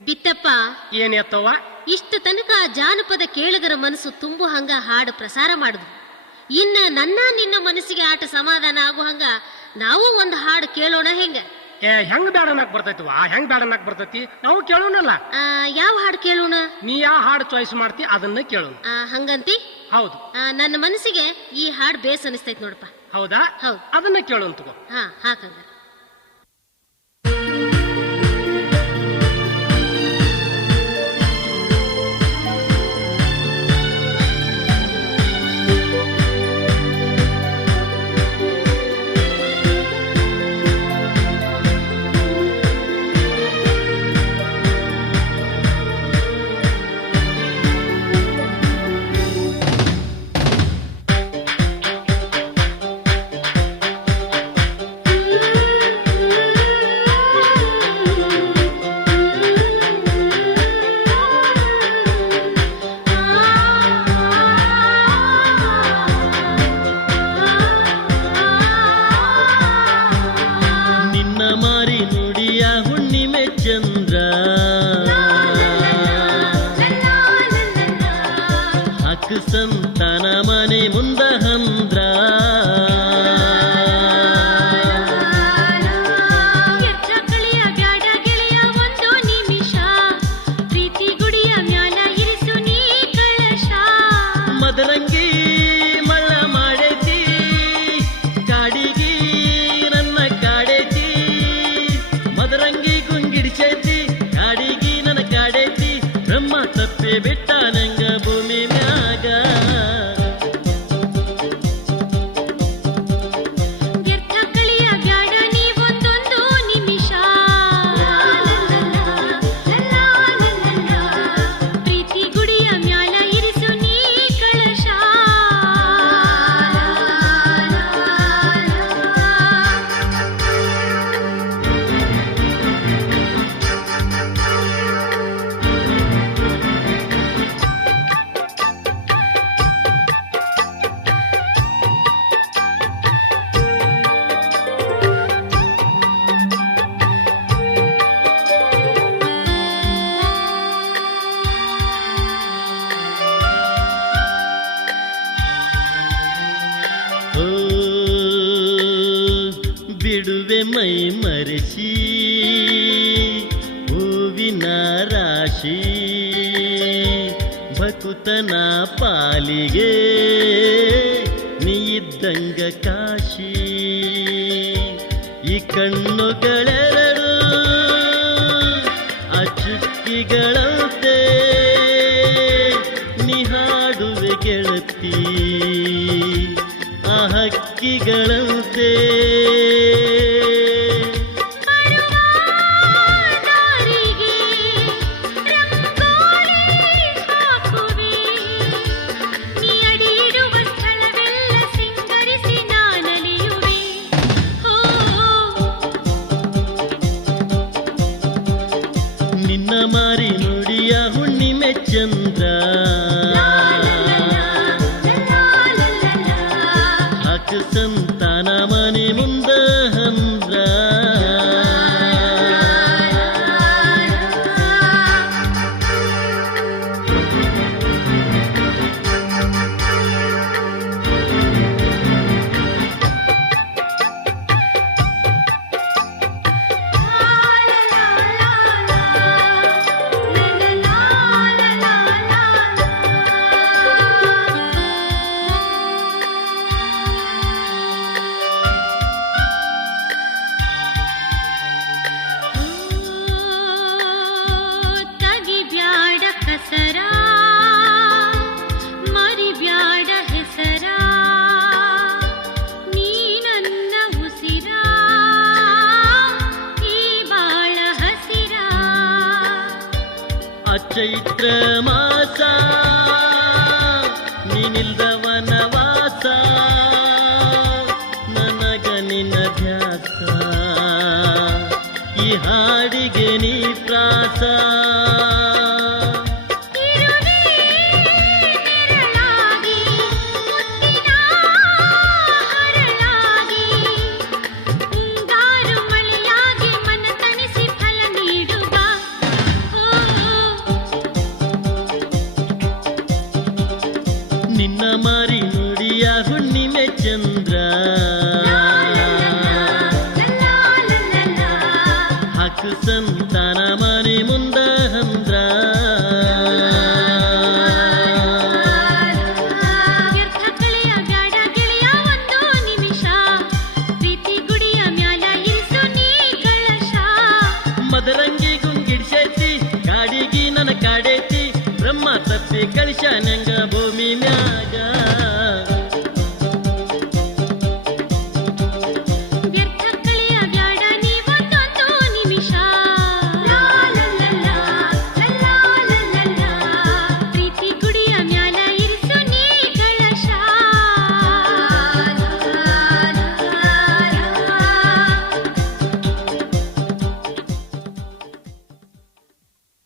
ಬಿತ್ತಪ್ಪ, ಏನೇತ್ತವ್ವ? ಇಷ್ಟು ತನಕ ಜಾನಪದ ಕೇಳುಗರ ಮನಸ್ಸು ತುಂಬು ಹಂಗ ಹಾಡು ಪ್ರಸಾರ ಮಾಡುದು. ಇನ್ನ ನನ್ನ ನಿನ್ನ ಮನಸ್ಸಿಗೆ ಆಟ ಸಮಾಧಾನ ಆಗು ಹಂಗ ನಾವು ಒಂದು ಹಾಡು ಕೇಳೋಣ. ಹೆಂಗ? ಹೆಂಗ್ ಬ್ಯಾಡನಕ್ ಬರ್ತೈತಿವ? ಹೆಂಗ್ ಬ್ಯಾಡನಕ್ ಬರ್ತೈತಿ? ನಾವು ಕೇಳೋಣಲ್ಲ. ಯಾವ ಹಾಡು ಕೇಳೋಣ? ನೀ ಯಾವ ಹಾಡು ಚಾಯ್ಸ್ ಮಾಡ್ತಿ ಅದನ್ನ ಕೇಳೋಣ. ಹಂಗಂತಿ? ಹೌದು. ನನ್ನ ಮನಸ್ಸಿಗೆ ಈ ಹಾಡು ಬೇಸ್ ಅನಿಸ್ತೈತಿ ನೋಡಪ್ಪ. ಹೌದಾ? ಹೌದು, ಅದನ್ನ ಕೇಳೋಣ ತಗೋ. ಹಾಕಂಗ. ಸಂತಾನ ಮನೆ ಮುಂದ ಹಂದ್ರ ಗೆಳೆಯ ಬ್ಯಾಡ ಗೆಳೆಯ ಒಂದು ನಿಮಿಷ, ಪ್ರೀತಿ ಗುಡಿಯ ಮ್ಯಾಲ ಇರಿಸು ನೀ ಕಳಶ. ಮದರಂಗಿ ಮಳ್ಳ ಮಾಡೈತಿ ಕಾಡಿಗಿ ನನ್ನ ಕಾಡೈತಿ, ಮದರಂಗಿ ಗುಂಗಿಡಿಸೈತಿ ಕಾಡಿಗಿ ನನ್ನ ಕಾಡೈತಿ, ಬ್ರಹ್ಮ ತಪ್ಪೆ ಬಿಟ್ಟ ನಂಗ ಭೂಮಿ ಮ್ಯಾಗ. ವ್ಯರ್ಥ ಕಳೆಯ ಬ್ಯಾಡ ನೀ ಒಂದೊಂದು ನಿಮಿಷ, ಪ್ರೀತಿ ಗುಡಿಯ ಮ್ಯಾಲ ಇರಿಸು ನೀ ಕಳಶ. ಓ ಬಿಡುವೆ ಮೈ ಮರೆಸಿ ಹೂವಿನ ರಾಶಿ, ಭಕುತನ ಪಾಲಿಗೆ ನೀ ಇದ್ದಂಗ ಕಾಶಿ. ಈ ಕಣ್ಣುಗಳೆರಡು ಅಚುಕ್ಕಿಗಳಂತೆ ನೀ ಹಾಡುವೆ ಗೆಳತಿ, ಆ ಹಕ್ಕಿಗಳಂತೆ. ದಾರಿಗೆ ರಂಗೋಲಿ ಹಾಕುವೆ, ನೀ ಅಡಿ ಇಡುವ ಸ್ಥಳವೆಲ್ಲ ಸಿಂಗರಿಸಿ ನಾನಲಿಯುವೆ. ನಿನ್ನ ಮಾರಿ ನುಡಿಯ ಹುಣ್ಣಿಮೆ ಚಂದ್ರ, ಹಾಕ ಸಂತಾನ ಮನೆ ಮುಂದ ಹಂದ್ರ. ತಗಿ ಬ್ಯಾಡ ಕಸರ, ಮರಿ ಬ್ಯಾಡ ಹೆಸರ, ನೀ ನನ್ನ ಉಸಿರ, ಈ ಬಾಳ ಹಸಿರ. ಅಚೈತ್ರ ಮಾಸ ನೀನಿಲ್ದ ವನವಾಸ, ನನಗ ನಿನ್ನ ಧ್ಯಾಸ, ಈ ಹಾಡಿಗೆ ನೀ ಪ್ರಾಸ. ಇರುವೆ ನೆರಳಾಗಿ, ಮುತ್ತಿನ ಹರಳಾಗಿ, ಮುಂಗಾರು ಮಳೆಯಾಗಿ ಮನ ತಣಿಸಿ ಫಲ ನೀಡುವ. ಓ ಕಾಡೈತಿ ಬ್ರಹ್ಮ ತಪ್ಪಿ ಕಳಿಸ್ಯಾನಂಗ ಭೂತ